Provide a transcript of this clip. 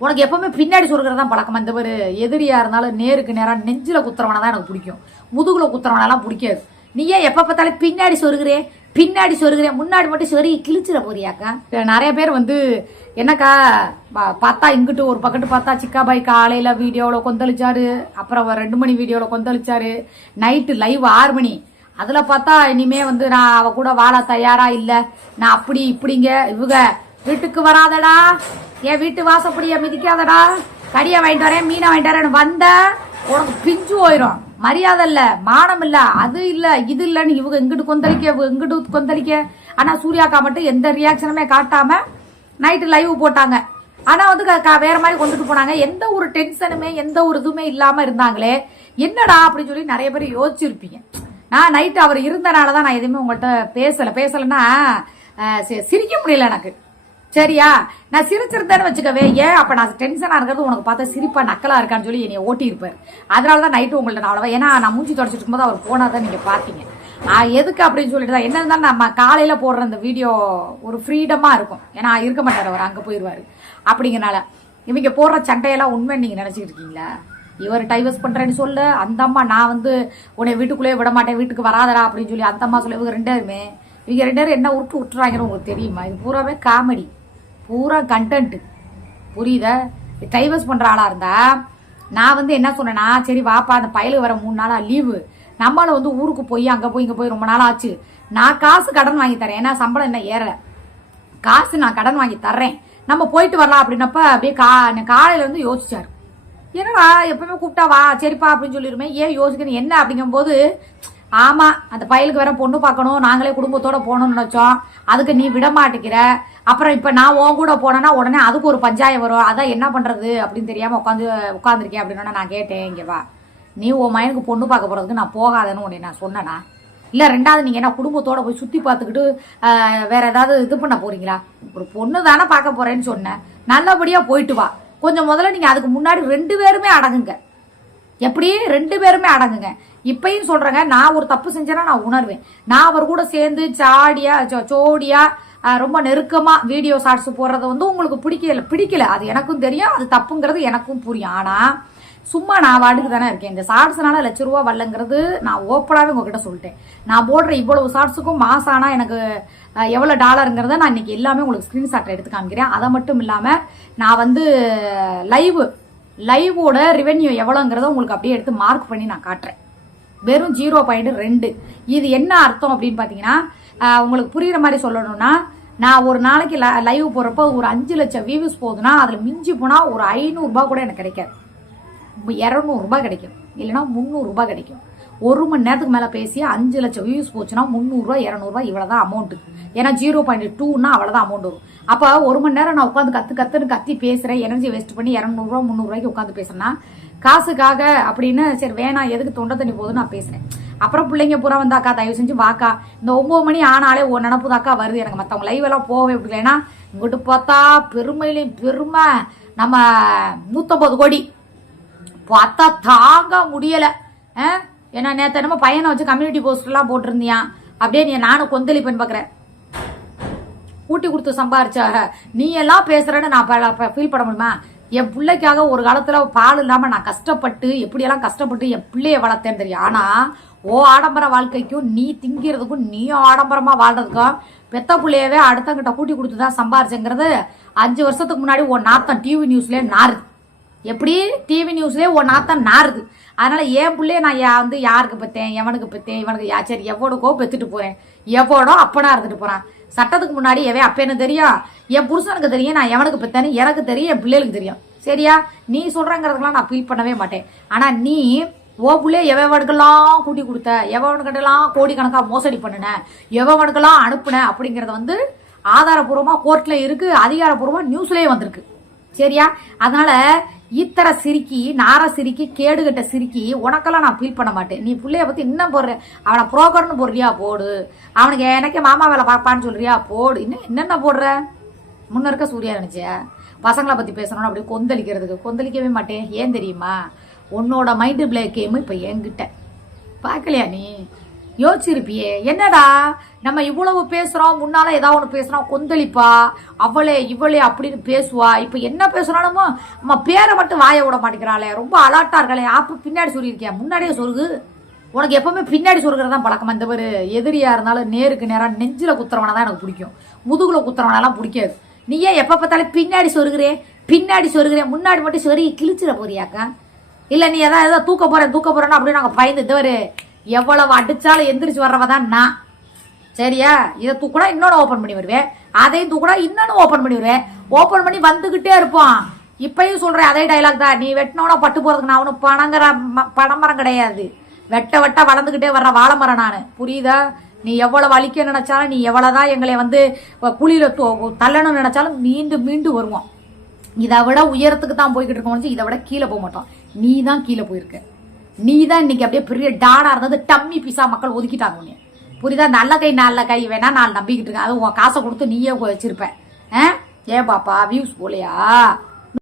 உனக்கு எப்பவுமே பின்னாடி சொருகிறது தான் பழக்கம். இந்த ஒரு எதிரியா இருந்தாலும் நேருக்கு நேராக நெஞ்சில் குத்துறவனை தான் எனக்கு பிடிக்கும். முதுகுல குத்துறவனெல்லாம் பிடிக்காது. நீ ஏன் எப்போ பார்த்தாலும் பின்னாடி சொருகிறே? பின்னாடி சொருகிறேன் முன்னாடி மட்டும் சொருகி கிழிச்சிட போறியாக்கா? நிறைய பேர் வந்து என்னக்கா பா- பார்த்தா இங்கிட்டு ஒரு பக்கத்து பார்த்தா சிக்காபாய் காலையில் வீடியோவில் கொந்தளிச்சாரு. அப்புறம் ரெண்டு மணி வீடியோவில் கொந்தளிச்சாரு. நைட்டு லைவ் ஆறு மணி. அதில் பார்த்தா இனிமே வந்து நான் அவ கூட வாழ தயாரா இல்லை. நான் அப்படி இப்படிங்க. இவங்க வீட்டுக்கு வராதடா. என் வீட்டு வாசப்படிய மிதிக்காதடா? கடியை வாங்கிட்டு வரேன் மீனை வாங்கிட்டு வரேன்னு வந்த உனக்கு பிஞ்சு போயிடும் மரியாதை இல்லை மானம் இல்லை அது இல்லை இது இல்லைன்னு இவங்க எங்கிட்டு கொந்தளிக்க இவங்க இங்கிட்டு கொந்தளிக்க. ஆனால் சூர்யாக்கா மட்டும் எந்த ரியாக்ஷனுமே காட்டாம நைட்டு லைவ் போட்டாங்க. ஆனால் வந்து க- வேற மாதிரி கொண்டுட்டு போனாங்க. எந்த ஒரு டென்ஷனுமே எந்த ஒரு இதுவுமே இல்லாமல் இருந்தாங்களே என்னடா அப்படின்னு சொல்லி நிறைய பேர் யோசிச்சிருப்பீங்க. நான் நைட்டு அவர் இருந்தனால தான் நான் எதுவுமே உங்கள்கிட்ட பேசலை. பேசலைன்னா சி- சிரிக்க முடியல எனக்கு. சரியா? நான் சிரிச்சிருந்தேன்னு வச்சுக்கவே ஏன்? அப்போ நான் டென்ஷனாக இருக்கிறது உனக்கு பார்த்தா சிரிப்பாக நக்கலாக இருக்கான்னு சொல்லி என்னை ஓட்டியிருப்பார். அதனால தான் நைட்டு உங்கள்ட்ட நான் அவ்வளோவா ஏன்னா நான் மூஞ்சி தொடச்சிட்டு இருக்கும்போது அவர் போனால் தான் நீங்கள் பார்த்தீங்க. எதுக்கு அப்படின்னு சொல்லிட்டு தான் என்ன இருந்தாலும் நம்ம காலையில் போடுற அந்த வீடியோ ஒரு ஃப்ரீடமாக இருக்கும். ஏன்னா இருக்க மாட்டார் அவர் அங்கே போயிடுவார் அப்படிங்கிறனால இவங்க போடுற சண்டையெல்லாம் உண்மை நீங்கள் நினச்சிக்கிட்டு இருக்கீங்களா? இவர் டைவர்ஸ் பண்ணுறேன்னு சொல்லு அந்த அம்மா நான் வந்து உன்னை வீட்டுக்குள்ளே விட மாட்டேன் வீட்டுக்கு வராதடா அப்படின்னு சொல்லி அந்த அம்மா சொல்லி இவங்க ரெண்டு பேருமே. இவங்க ரெண்டு பேரும் என்ன உருட்டு விட்டுறாங்கன்னு உங்களுக்கு தெரியுமா? இது பூராவே காமெடி பூரா கண்டென்ட்டு புரியுதா? டைவர்ஸ் பண்ணுற ஆளாக இருந்தா நான் வந்து என்ன சொன்னேன்னா சரி வாப்பா அந்த பயலுக்கு வர மூணு நாளாக லீவு நம்மளும் வந்து ஊருக்கு போய் அங்கே போய் இங்கே போய் ரொம்ப நாள் ஆச்சு. நான் காசு கடன் வாங்கி தரேன். ஏன்னா சம்பளம் என்ன ஏறலை. காசு நான் கடன் வாங்கி தர்றேன். நம்ம போயிட்டு வரலாம் அப்படின்னப்ப அப்படியே கா நான் காலையில் வந்து யோசிச்சாரு. என்னடா எப்பவுமே கூப்பிட்டா வா சரிப்பா அப்படின்னு சொல்லிருமே ஏன் யோசிக்கணும்? என்ன? அப்படிங்கும்போது ஆமா அந்த பயலுக்கு வேற பொண்ணு பார்க்கணும் நாங்களே குடும்பத்தோட போகணும்னு நினைச்சோம். அதுக்கு நீ விட மாட்டேங்கிற. அப்புறம் இப்ப நான் உன் கூட போனேன்னா உடனே அதுக்கு ஒரு பஞ்சாயம் வரும். அதான் என்ன பண்றது அப்படின்னு தெரியாம உட்காந்து உட்காந்துருக்கேன் அப்படின்னு நான் கேட்டேன் இங்கே வா. நீ உன் மயனுக்கு பொண்ணு பார்க்க போறதுக்கு நான் போகாதேன்னு உன்னை நான் சொன்னேனா? இல்ல ரெண்டாவது நீங்க என்ன குடும்பத்தோட போய் சுத்தி பார்த்துக்கிட்டு வேற ஏதாவது இது பண்ண போறீங்களா? ஒரு பொண்ணு தானே பார்க்க போறேன்னு சொன்னேன். நல்லபடியா போயிட்டு வா. கொஞ்சம் முதல்ல நீங்க அதுக்கு முன்னாடி ரெண்டு பேருமே அடங்குங்க. எப்படியும் ரெண்டு பேருமே அடங்குங்க. இப்பயும் சொல்றேங்க நான் ஒரு தப்பு செஞ்சேன்னா நான் உணர்வேன். நான் அவர் கூட சேர்ந்து சாடியா சோடியா ரொம்ப நெருக்கமா வீடியோ ஷார்ட்ஸ் போடுறது வந்து உங்களுக்கு பிடிக்கல பிடிக்கல. அது எனக்கும் தெரியும் அது தப்புங்கிறது எனக்கும் புரியும். ஆனா சும்மா நான் வாட்டுக்கு தானே இருக்கேன். இந்த ஷார்ட்ஸ்னால லட்ச ரூபா வரலங்கிறது நான் ஓப்பனாவே உங்ககிட்ட சொல்லிட்டேன். நான் போடுற இவ்வளவு ஷார்ட்ஸுக்கும் மாசம் ஆனா எனக்கு எவ்வளோ எவ்வளவு டாலருங்கிறத நான் இன்னைக்கு எல்லாமே உங்களுக்கு ஸ்கிரீன்ஷாட் எடுத்து காமிக்கிறேன். அதை மட்டும் இல்லாம நான் வந்து லைவ் லைவோட ரெவென்யூ எவ்வளோங்கிறத உங்களுக்கு அப்படியே எடுத்து மார்க் பண்ணி நான் காட்டுறேன். வெறும் ஜீரோ பாயிண்ட் ரெண்டு. இது என்ன அர்த்தம் அப்படின்னு பார்த்தீங்கன்னா உங்களுக்கு புரிகிற மாதிரி சொல்லணும்னா நான் ஒரு நாளைக்கு லைவ் போறப்போ ஒரு அஞ்சு லட்சம் வியூஸ் போகுதுன்னா அதில் மிஞ்சி போனால் ஒரு ஐநூறுரூபா கூட எனக்கு கிடைக்காது. இரநூறுபா கிடைக்கும். இல்லைன்னா முந்நூறுரூபா கிடைக்கும். ஒரு மணி நேரத்துக்கு மேலே பேசி அஞ்சு லட்சம் வியூஸ் போச்சுன்னா முந்நூறுரூவா இரநூறுவா இவ்வளோ தான் அமௌண்ட்டு ஏன்னா ஜீரோ பாயிண்ட் டூன்னா அவ்வளோதான் அமௌண்ட் வரும். அப்போ ஒரு மணி நேரம் நான் உட்காந்து கற்று கற்றுன்னு கத்தி பேசுகிறேன் எனர்ஜி வேஸ்ட் பண்ணி இரநூறுவா முந்நூறுரூவாய்க்கு உட்காந்து பேசுறேன்னா காசுக்காக அப்படின்னு சரி வேணாம் எதுக்கு தொண்டை தண்ணி போகுதுன்னு நான் பேசுகிறேன் அப்புறம் பிள்ளைங்க பூரா வந்தாக்கா தயவு செஞ்சு வாக்கா. இந்த ஒம்பது மணி ஆனாலே ஒரு நினப்புதாக்கா வருது எனக்கு. மற்றவங்க லைவ் எல்லாம் போகவே பிடிக்கலன்னா இங்கிட்டு பார்த்தா பெருமையிலையும் பெருமை. நம்ம நூற்றம்பது கோடி. பார்த்தா தாங்க முடியலை. ஆ? ஏன்னா நேற்று என்னமோ பையனை வச்சு கம்யூனிட்டி போஸ்டர்லாம் போட்டிருந்தியான் அப்படியே நீ நானும் கொந்தளிப்பேன்னு பார்க்குறேன். ஊட்டி கொடுத்து சம்பாரிச்ச நீ எல்லாம் பேசுறேன்னு நான் ஃபீல் பண்ண முடியுமா? என் பிள்ளைக்காக ஒரு காலத்தில் பால் இல்லாமல் நான் கஷ்டப்பட்டு எப்படியெல்லாம் கஷ்டப்பட்டு என் பிள்ளைய வளர்த்தேன்னு தெரியும் ஆனால் ஓ ஆடம்பர வாழ்க்கைக்கும் நீ திங்கிறதுக்கும் நீ ஆடம்பரமாக வாழ்றதுக்கும் பெத்த பிள்ளையவே அடுத்தங்கிட்ட கூட்டி கொடுத்து தான் சம்பாரிச்சேங்கிறது அஞ்சு வருஷத்துக்கு முன்னாடி உன் நாத்தம் டிவி நியூஸ்லேயே நாரு எப்படி டிவி நியூஸ்லேயே ஒன் நாத்தான் நாருது அதனால் என் பிள்ளைய நான் யா- வந்து யாருக்கு பெற்றேன் எவனுக்கு பெற்றேன் இவனுக்கு யா சரி எவ்வளோக்கோ பெற்றுட்டு போகிறேன் எவ்வளோ அப்பனா இருந்துட்டு போகிறான் சட்டத்துக்கு முன்னாடி எவன் அப்பேன்னு தெரியும்? என் புருஷனுக்கு தெரியும் நான் எவனுக்கு பெற்றேன்னு எனக்கு தெரியும் என் பிள்ளைகளுக்கு தெரியும். சரியா? நீ சொல்றங்கிறதுக்கெல்லாம் நான் ஃபீல் பண்ணவே மாட்டேன். ஆனால் நீ ஓ பிள்ளைய எவனுக்கெல்லாம் கூட்டி கொடுத்த? எவனுக்கிட்டலாம் கோடிக்கணக்காக மோசடி பண்ணுன? எவனுக்கெல்லாம் அனுப்புன? அப்படிங்கறது வந்து ஆதாரபூர்வமாக கோர்ட்டில் இருக்குது அதிகாரபூர்வமாக நியூஸ்லேயே வந்திருக்கு. சரியா? அதனால ஈத்தர சிரிக்கி நார சிரிக்கி கேடுகட்ட சிரிக்கி உனக்கெல்லாம் நான் ஃபீல் பண்ண மாட்டேன். நீ பிள்ளைய பத்தி இன்னும் போடுற அவனை புரோக்கர்னு போடுறியா போடு. அவனுக்கு எனக்கே மாமா வேலை பார்ப்பான்னு சொல்றியா போடு. இன்னும் என்னென்ன போடுற? முன்ன இருக்க சூர்யா நினைச்சியா? பசங்களை பத்தி பேசணும்னு அப்படியே கொந்தளிக்கிறதுக்கு கொந்தளிக்கவே மாட்டேன். ஏன் தெரியுமா? உன்னோட மைண்டு பிளேக் கேமு இப்ப என்கிட்ட. பார்க்கலையா நீ? யோசிச்சிருப்பியே. என்னடா? நம்ம இவ்வளவு பேசுறோம் முன்னால ஏதாவது ஒன்று பேசுறோம் கொந்தளிப்பா. அவளே இவளே அப்படின்னு பேசுவா. இப்போ என்ன பேசுகிறாலுமோ நம்ம பேரை மட்டும் வாய விட மாட்டேங்கிறாளே. ரொம்ப அலாட்டா இருக்காளே. ஆப்பு பின்னாடி சொல்லியிருக்கியா? முன்னாடியே சொருகு. உனக்கு எப்பவுமே பின்னாடி சொல்கிறது தான் பழக்கம். அந்த பேர் எதிரியா இருந்தாலும் நேருக்கு நேராக நெஞ்சில குத்துறவனை தான் எனக்கு பிடிக்கும். முதுகுல குத்துறவனெல்லாம் பிடிக்காது. நீ ஏன் எப்போ பார்த்தாலும் பின்னாடி சொருகிறே? பின்னாடி சொருகிறேன் முன்னாடி மட்டும் சொருகி கிழிச்சிட போறியாக்கா? இல்லை நீ எதாவது எதாவது தூக்க போகிறேன் தூக்க போறேன்னு அப்படின்னு நாங்கள் பயந்து தவறு எவ்வளவு அடிச்சாலும் எந்திரிச்சு வர்றவ தான் நான். சரியா? இதை தூக்குனா இன்னொன்று ஓப்பன் பண்ணி வருவேன். அதையும் தூக்குனா இன்னொன்று ஓப்பன் பண்ணி வருவேன். ஓப்பன் பண்ணி வந்துகிட்டே இருப்போம். இப்பயும் சொல்கிறேன் அதே டைலாக் தான். நீ வெட்டினோட பட்டு போகிறதுக்கு நான் ஒன்றும் பணங்கிற பணமரம் கிடையாது. வெட்ட வெட்ட வளர்ந்துக்கிட்டே வர்ற வாழைமரம் நான். புரியுதா? நீ எவ்வளவு அழிக்க நினைச்சாலும் நீ எவ்வளவுதான் எங்களை வந்து குழியில தூ- தள்ளணும்னு நினைச்சாலும் மீண்டும் மீண்டும் வருவோம். இதை விட உயரத்துக்கு தான் போய்கிட்டு இருக்கோம். இதை விட கீழே போக மாட்டோம். நீ தான் கீழே போயிருக்க. நீ தான் இன்னைக்கு அப்படியே பெரிய டாடா இருந்தது. டம்மி பீஸா மக்கள் ஒதுக்கிட்டாங்க உன்னை புரியுதா? நல்ல கை நல்ல கை. வேணா நான் நம்பிக்கிட்டு இருக்கேன் அது உன் காசை கொடுத்து நீயே வச்சிருப்பேன் ஆ? ஏன் பாப்பா? வியூஸ் போலையா?